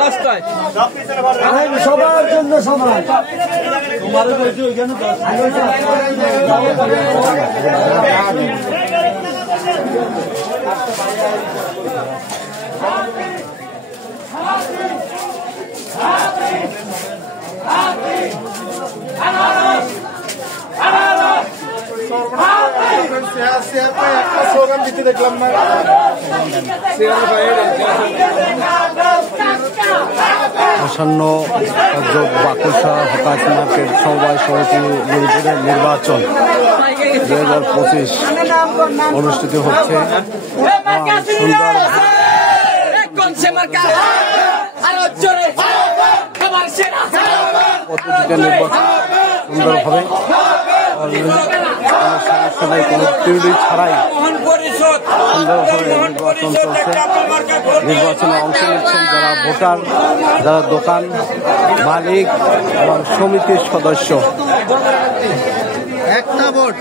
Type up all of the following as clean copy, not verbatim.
রাস্তায় সবার জন্য সমান। স্লোগান দিতে দেখলাম না। আসন্ন বাকুশা হকাশ মার্কেট সমবায় সমিতি লিমিটেডের নির্বাচন 2025 অনুষ্ঠিত হচ্ছে। সুন্দর পদ্ধতিতে নির্বাচন সুন্দরভাবে সমস্যা নেই, কোনো ত্রুটি ছাড়াই সুন্দরভাবে নির্বাচন চলছে। নির্বাচনে অংশ নিচ্ছেন যারা ভোটার, যারা দোকান মালিক এবং সমিতির সদস্য। একটা ভোট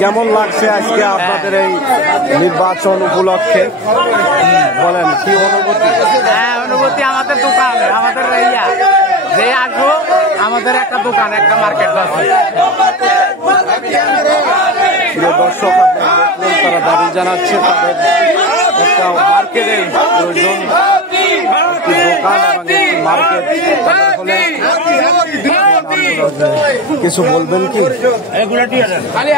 কেমন লাগছে আজকে আপনাদের এই নির্বাচন উপলক্ষে? বলেন কি অনুভূতি? অনুভূতি আমাদের দোকান, আমাদের যে আসবো আমাদের একটা দোকান, একটা মার্কেট আছে। দর্শক তারা দাবি জানাচ্ছে তাদের একটা মার্কেটের প্রয়োজন, একটি দোকান এবং একটি মার্কেট হলে। কিছু বলবেন কি? খালি